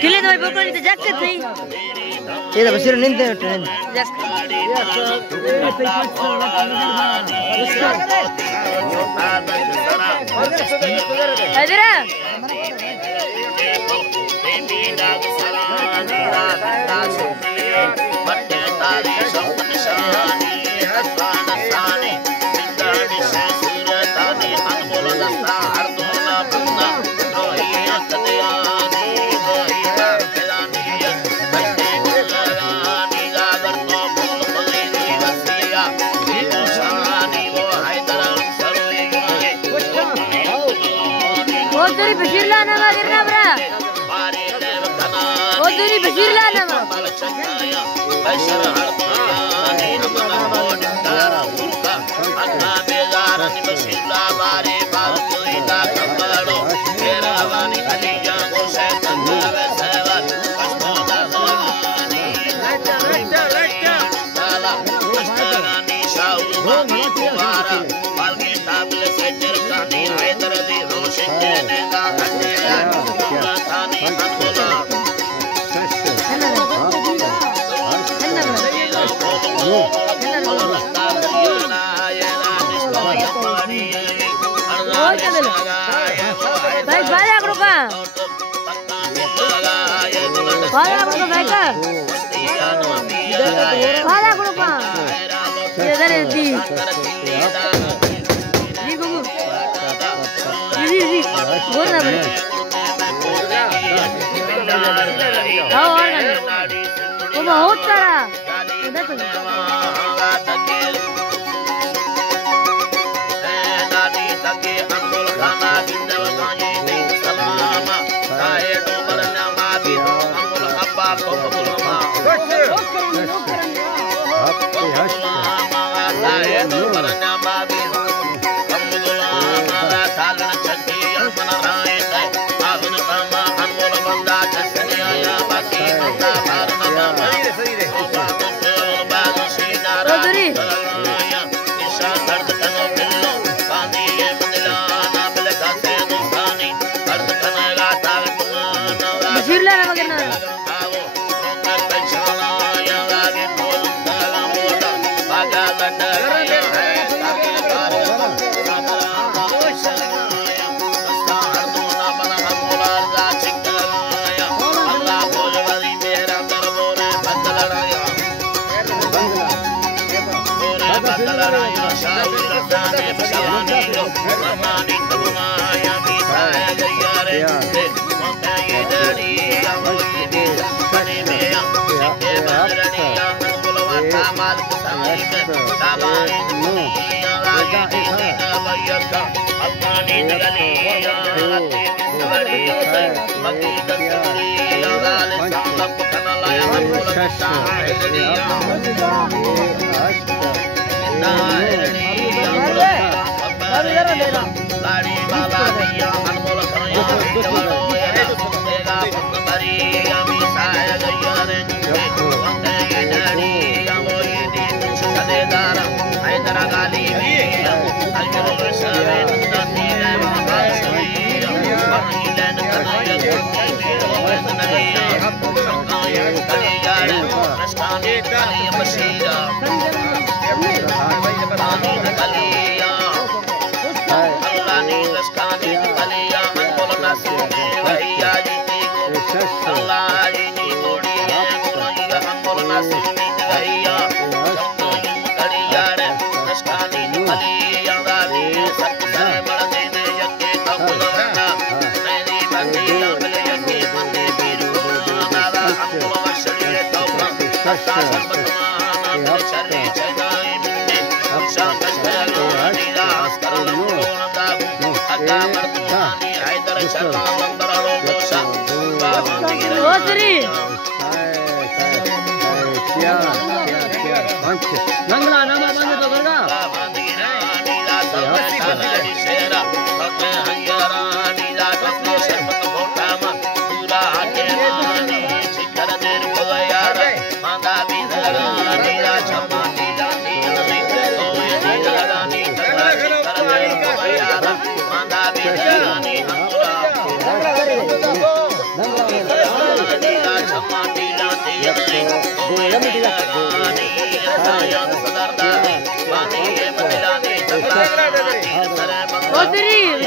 किले तो पकड़ी तो जैकेट नहीं ये तो बसिर नहीं थे ट्रेन इधर Oduri Bashir la nama girna bra. Oduri Bashir la nama. Baik banyak rupa. Banyak rupa mereka. Banyak rupa. Dari di. Ini gugur. Ini. Gurna beri. Tahu orang. Kau mau cara? Udah tu.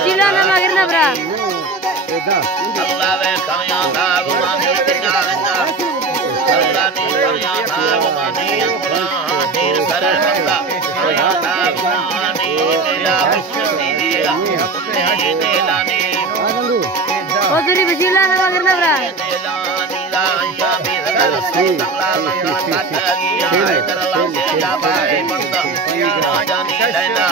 जिला ना मागरना ब्रा अल्लाह वे काया ना गुमानी तिना रंगा अल्लाह नी काया ना गुमानी तीर sir बंदा काया ना गुमानी मेरा विश्वसी दिया ने देलानी ओ तेरी जिला ना मागरना ब्रा देलानी लाया भी अल्लाह मेरा काटा गया इधर लागे या भाई बंदा ना जानी लेना